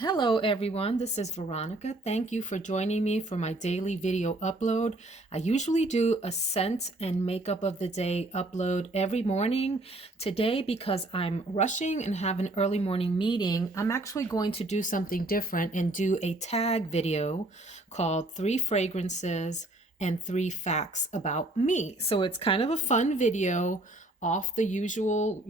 Hello everyone, this is Veronica. Thank you for joining me for my daily video upload. I usually do a scent and makeup of the day upload every morning. Today, because I'm rushing and have an early morning meeting, I'm actually going to do something different and do a tag video called 3 Fragrances and 3 Facts About Me. So it's kind of a fun video off the usual,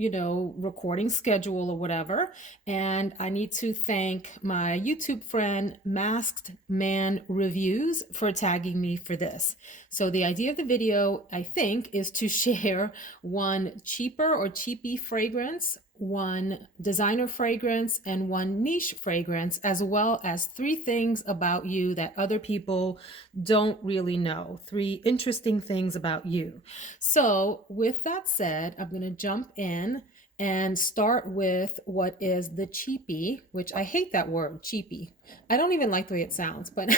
recording schedule or whatever. And I need to thank my YouTube friend, Masked Man Reviews, for tagging me for this. So the idea of the video, I think, is to share one cheaper or cheapie fragrance, one designer fragrance, and one niche fragrance, as well as 3 things about you that other people don't really know. 3 interesting things about you. So with that said, I'm going to jump in and start with what is the cheapie, which I hate that word, cheapie. I don't even like the way it sounds, but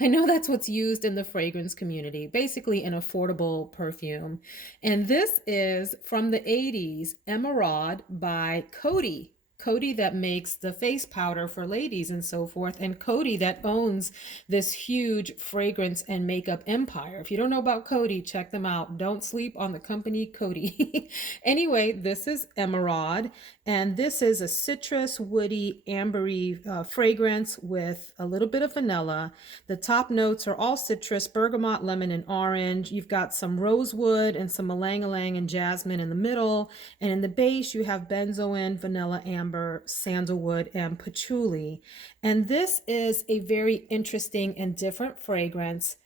I know that's what's used in the fragrance community, basically an affordable perfume. And this is from the 80s, Emeraude by Coty. Coty that makes the face powder for ladies and so forth, and Coty that owns this huge fragrance and makeup empire. If you don't know about Coty, check them out. Don't sleep on the company Coty. Anyway, this is Emeraude, and this is a citrus, woody, ambery fragrance with a little bit of vanilla. The top notes are all citrus, bergamot, lemon, and orange. You've got some rosewood and some ylang-ylang and jasmine in the middle, and in the base you have benzoin, vanilla, amber, sandalwood, and patchouli. And this is a very interesting and different fragrance.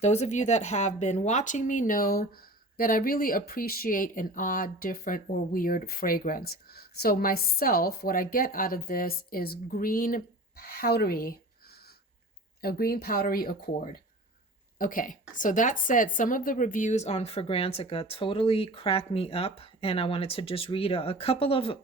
Those of you that have been watching me know that I really appreciate an odd, different, or weird fragrance. So myself, what I get out of this is powdery, a green powdery accord. Okay, so that said, some of the reviews on Fragrantica totally crack me up, and I wanted to just read a couple of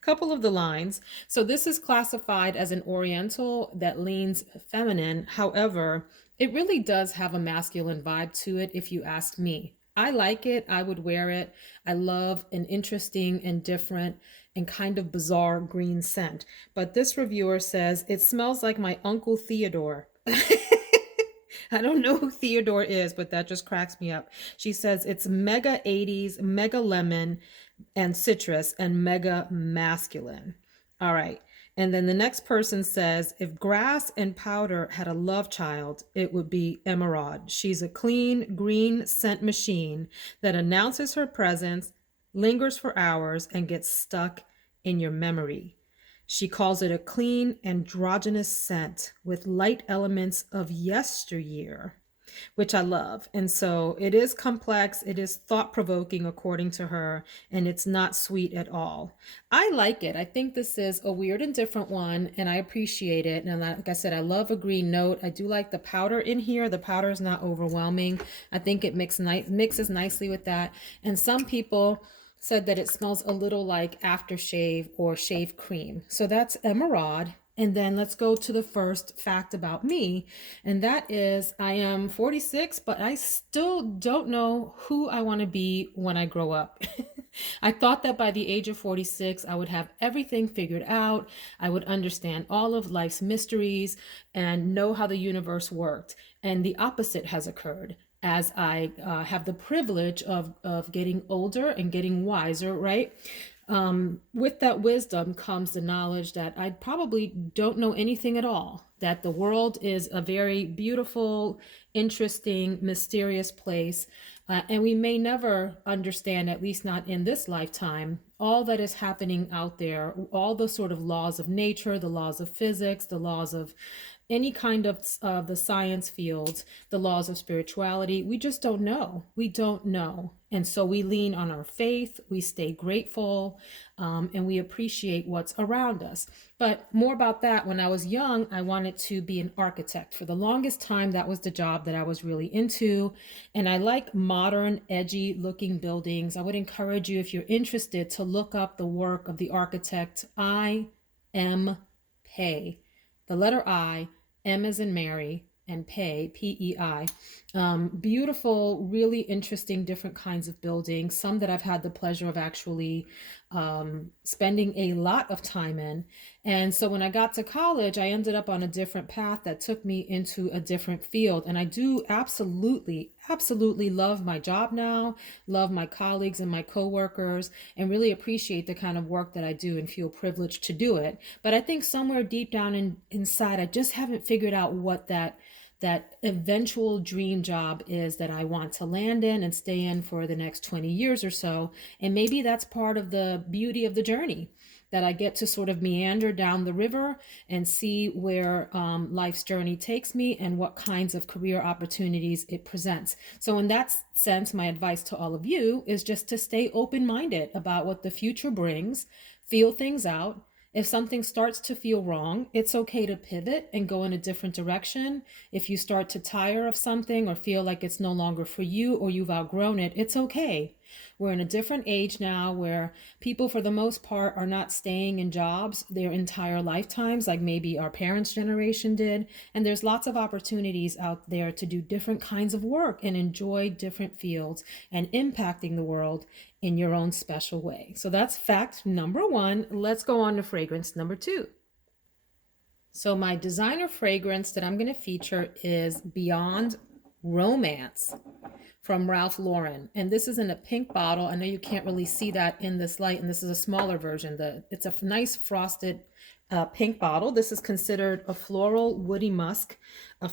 couple of the lines. So this is classified as an oriental that leans feminine. However, it really does have a masculine vibe to it, if you ask me. I like it. I would wear it. I love an interesting and different and kind of bizarre green scent. But this reviewer says it smells like my Uncle Theodore. I don't know who Theodore is, but that just cracks me up. She says it's mega 80s, mega lemon and citrus, and mega masculine. All right. And then the next person says if grass and powder had a love child, it would be Emeraude. She's a clean green scent machine that announces her presence, lingers for hours, and gets stuck in your memory. She calls it a clean, androgynous scent with light elements of yesteryear, which I love. And so it is complex, it is thought provoking, according to her, and it's not sweet at all. I like it. I think this is a weird and different one, and I appreciate it. And like I said, I love a green note. I do like the powder in here. The powder is not overwhelming. I think it mixes nicely with that. And some people said that it smells a little like aftershave or shave cream. So that's Emeraude. And then let's go to the first fact about me. And that is I am 46, but I still don't know who I want to be when I grow up. I thought that by the age of 46, I would have everything figured out. I would understand all of life's mysteries and know how the universe worked. And the opposite has occurred as I have the privilege of getting older and getting wiser, right? With that wisdom comes the knowledge that I probably don't know anything at all, that the world is a very beautiful, interesting, mysterious place, and we may never understand, at least not in this lifetime, all that is happening out there, all the sort of laws of nature, the laws of physics, the laws of any kind of the science fields, the laws of spirituality. We just don't know. We don't know. And so we lean on our faith, we stay grateful, and we appreciate what's around us. But more about that, when I was young, I wanted to be an architect. For the longest time, that was the job that I was really into. And I like modern, edgy looking buildings. I would encourage you, if you're interested, to look up the work of the architect I.M. Pei. The letter I, M as in Mary, and Pei, P-E-I. Beautiful, really interesting, different kinds of buildings. Some that I've had the pleasure of actually spending a lot of time in. And so when I got to college, I ended up on a different path that took me into a different field. And I do absolutely, absolutely love my job now, love my colleagues and my coworkers, and really appreciate the kind of work that I do and feel privileged to do it. But I think somewhere deep down inside, I just haven't figured out what that eventual dream job is that I want to land in and stay in for the next 20 years or so. And maybe that's part of the beauty of the journey, that I get to sort of meander down the river and see where life's journey takes me and what kinds of career opportunities it presents. So, in that sense, my advice to all of you is just to stay open minded about what the future brings, feel things out. If something starts to feel wrong, it's okay to pivot and go in a different direction. If you start to tire of something or feel like it's no longer for you or you've outgrown it, it's okay. We're in a different age now where people, for the most part, are not staying in jobs their entire lifetimes, like maybe our parents' generation did. And there's lots of opportunities out there to do different kinds of work and enjoy different fields and impacting the world in your own special way. So that's fact number one. Let's go on to fragrance number two. So, my designer fragrance that I'm going to feature is Beyond Romance from Ralph Lauren. And this is in a pink bottle. I know you can't really see that in this light, and this is a smaller version. It's a nice frosted pink bottle. This is considered a floral woody musk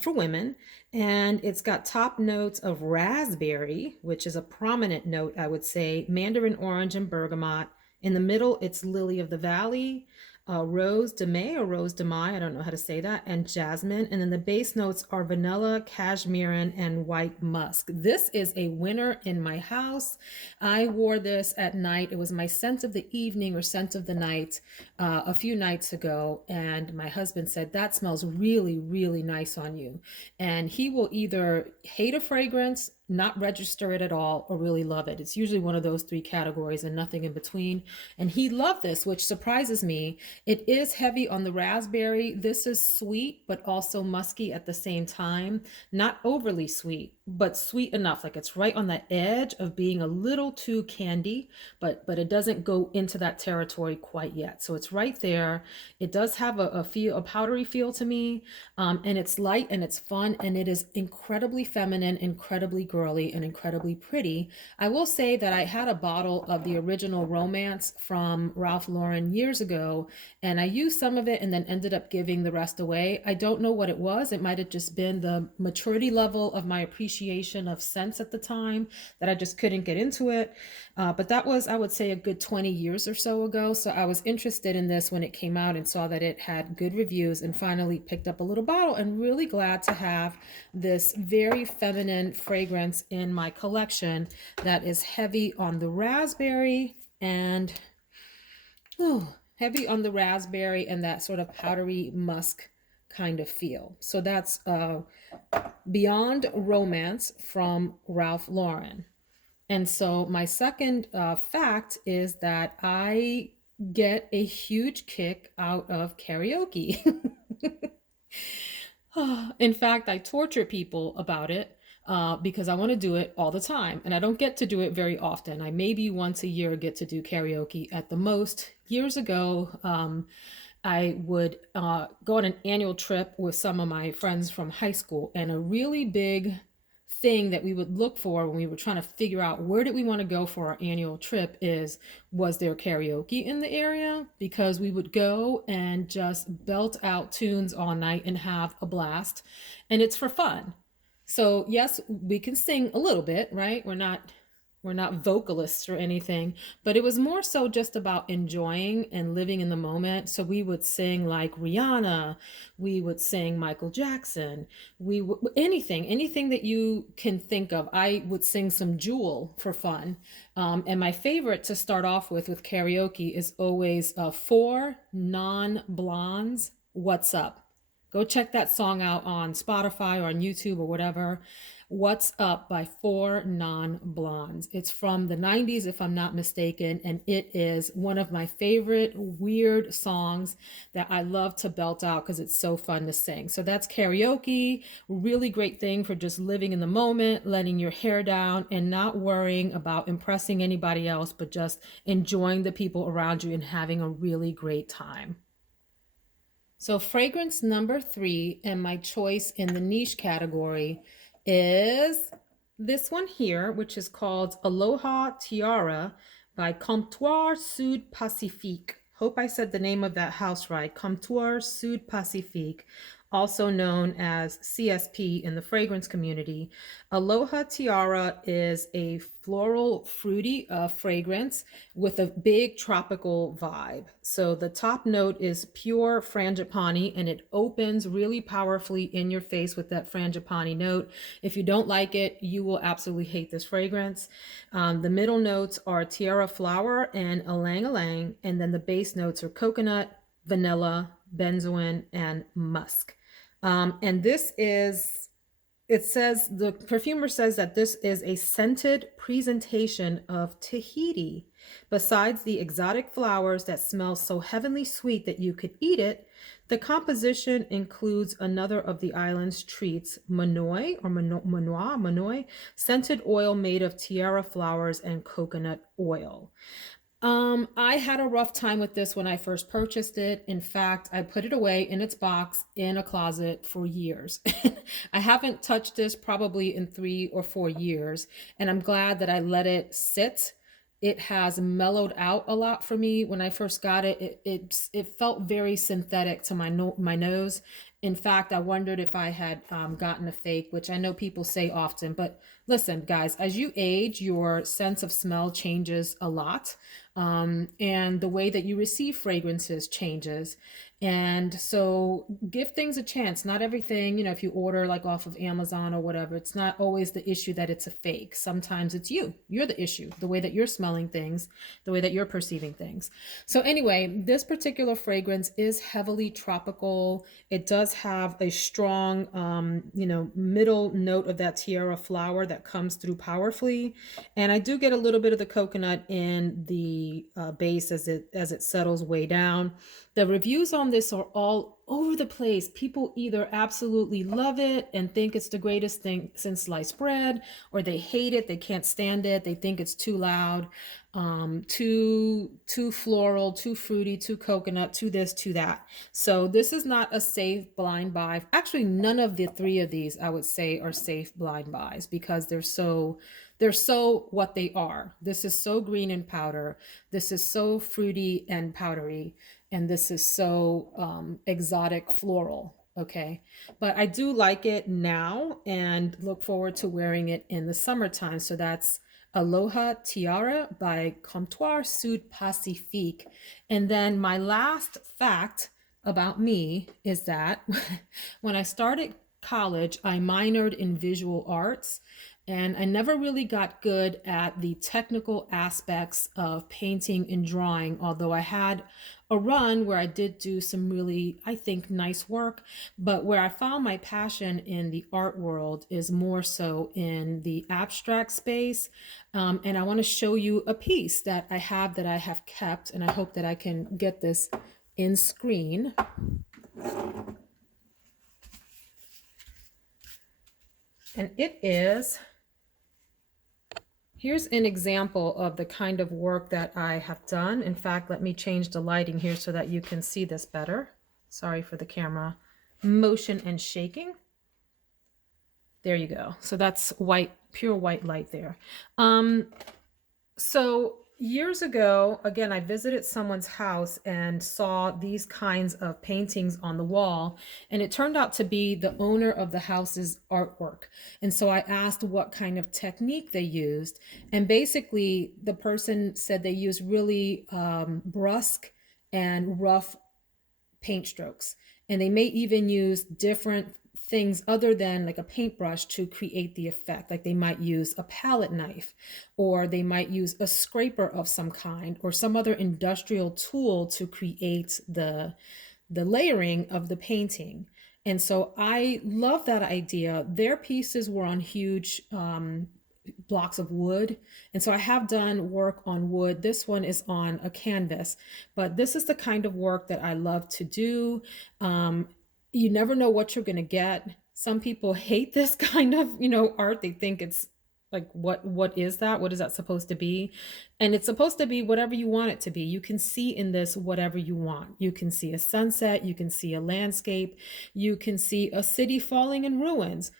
for women. And it's got top notes of raspberry, which is a prominent note, I would say, mandarin orange and bergamot. In the middle, it's lily of the valley, rose de mai or rose de mai, I don't know how to say that, and jasmine. And then the base notes are vanilla, cashmere, and white musk. This is a winner in my house. I wore this at night. It was my scent of the evening or scent of the night a few nights ago. And my husband said, that smells really, really nice on you. And he will either hate a fragrance, not register it at all, or really love it. It's usually one of those three categories and nothing in between. And he loved this, which surprises me. It is heavy on the raspberry. This is sweet, but also musky at the same time. Not overly sweet, but sweet enough. Like it's right on the edge of being a little too candy, but it doesn't go into that territory quite yet. So it's right there. It does have a powdery feel to me, and it's light and it's fun, and it is incredibly feminine, incredibly girly, and incredibly pretty. I will say that I had a bottle of the original Romance from Ralph Lauren years ago, and I used some of it and then ended up giving the rest away. I don't know what it was. It might have just been the maturity level of my appreciation of scents at the time that I just couldn't get into it. But that was, I would say, a good 20 years or so ago. So I was interested in this when it came out and saw that it had good reviews, and finally picked up a little bottle, and really glad to have this very feminine fragrance in my collection that is heavy on the raspberry and heavy on the raspberry and that sort of powdery musk kind of feel. So that's Beyond Romance from Ralph Lauren. And so my second fact is that I get a huge kick out of karaoke. In fact, I torture people about it because I want to do it all the time. And I don't get to do it very often. I maybe once a year get to do karaoke at the most. Years ago, I would go on an annual trip with some of my friends from high school, and a really big thing that we would look for when we were trying to figure out where did we want to go for our annual trip was there karaoke in the area, because we would go and just belt out tunes all night and have a blast, and it's for fun. So yes, we can sing a little bit, right? We're not vocalists or anything, but it was more so just about enjoying and living in the moment. So we would sing like Rihanna, we would sing Michael Jackson, anything that you can think of. I would sing some Jewel for fun. And my favorite to start off with karaoke is always Four Non-Blondes, What's Up. Go check that song out on Spotify or on YouTube or whatever. What's Up by Four Non-Blondes. It's from the 90s, if I'm not mistaken, and it is one of my favorite weird songs that I love to belt out because it's so fun to sing. So that's karaoke, really great thing for just living in the moment, letting your hair down, and not worrying about impressing anybody else, but just enjoying the people around you and having a really great time. So, fragrance number three, and my choice in the niche category is this one here, which is called Aloha Tiara by Comptoir Sud Pacifique. Hope I said the name of that house right. Comptoir Sud Pacifique, also known as CSP in the fragrance community. Aloha Tiara is a floral, fruity fragrance with a big tropical vibe. So the top note is pure frangipani, and it opens really powerfully in your face with that frangipani note. If you don't like it, you will absolutely hate this fragrance. The middle notes are tiara flower and ylang ylang, and then the base notes are coconut, vanilla, benzoin, and musk. And this is, it says, the perfumer says that this is a scented presentation of Tahiti. Besides the exotic flowers that smell so heavenly sweet that you could eat it, the composition includes another of the island's treats, manoi or manoi, scented oil made of tiara flowers and coconut oil. I had a rough time with this when I first purchased it. In fact, I put it away in its box in a closet for years. I haven't touched this probably in 3 or 4 years, and I'm glad that I let it sit. It has mellowed out a lot for me. When I first got it, it felt very synthetic to my nose. In fact, I wondered if I had gotten a fake, which I know people say often. But listen, guys, as you age, your sense of smell changes a lot. And the way that you receive fragrances changes. And so give things a chance. Not everything, if you order like off of Amazon or whatever, it's not always the issue that it's a fake. Sometimes it's you. You're the issue, the way that you're smelling things, the way that you're perceiving things. So anyway, this particular fragrance is heavily tropical. It does have a strong, middle note of that tiara flower that comes through powerfully. And I do get a little bit of the coconut in the base as it settles way down. The reviews on this are all over the place. People either absolutely love it and think it's the greatest thing since sliced bread, or they hate it, they can't stand it, they think it's too loud, too floral, too fruity, too coconut, too this, too that. So this is not a safe blind buy. Actually, none of the three of these I would say are safe blind buys because they're so what they are. This is so green and powder. This is so fruity and powdery. And this is so exotic floral. Okay. But I do like it now and look forward to wearing it in the summertime. So that's Aloha Tiara by Comptoir Sud Pacifique. And then my last fact about me is that when I started college, I minored in visual arts. And I never really got good at the technical aspects of painting and drawing, although I had a run where I did do some really, I think, nice work. But where I found my passion in the art world is more so in the abstract space. And I want to show you a piece that I have kept, and I hope that I can get this in screen. And it is... Here's an example of the kind of work that I have done. In fact, let me change the lighting here so that you can see this better. Sorry for the camera motion and shaking. There you go. So that's white, pure white light there. So years ago, again, I visited someone's house and saw these kinds of paintings on the wall, and it turned out to be the owner of the house's artwork. And so I asked what kind of technique they used, and basically the person said they used really brusque and rough paint strokes, and they may even use different things other than like a paintbrush to create the effect. Like they might use a palette knife, or they might use a scraper of some kind, or some other industrial tool to create the layering of the painting. And so I love that idea. Their pieces were on huge blocks of wood. And so I have done work on wood. This one is on a canvas, but this is the kind of work that I love to do. Um, you never know what you're going to get. Some people hate this kind of, art. They think it's like, what is that? What is that supposed to be? And it's supposed to be whatever you want it to be. You can see in this whatever you want. You can see a sunset, you can see a landscape, you can see a city falling in ruins.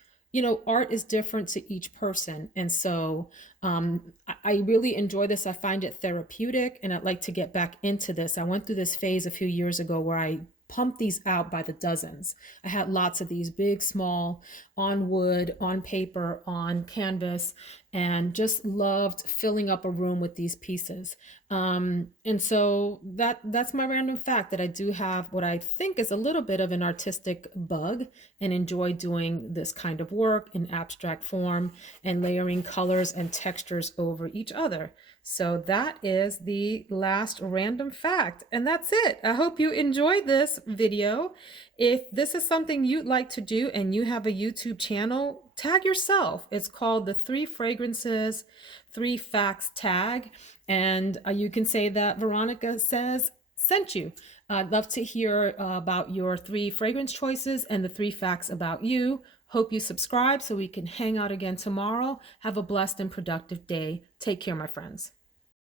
Art is different to each person. And so I really enjoy this. I find it therapeutic, and I'd like to get back into this. I went through this phase a few years ago where I pumped these out by the dozens. I had lots of these big, small, on wood, on paper, on canvas, and just loved filling up a room with these pieces. And so that's my random fact, that I do have what I think is a little bit of an artistic bug and enjoy doing this kind of work in abstract form and layering colors and textures over each other. So that is the last random fact, and that's it. I hope you enjoyed this video. If this is something you'd like to do and you have a YouTube channel, tag yourself. It's called the 3 Fragrances, 3 Facts tag. And you can say that Veronica says sent you. I'd love to hear about your 3 fragrance choices and the 3 facts about you. Hope you subscribe so we can hang out again tomorrow. Have a blessed and productive day. Take care, my friends.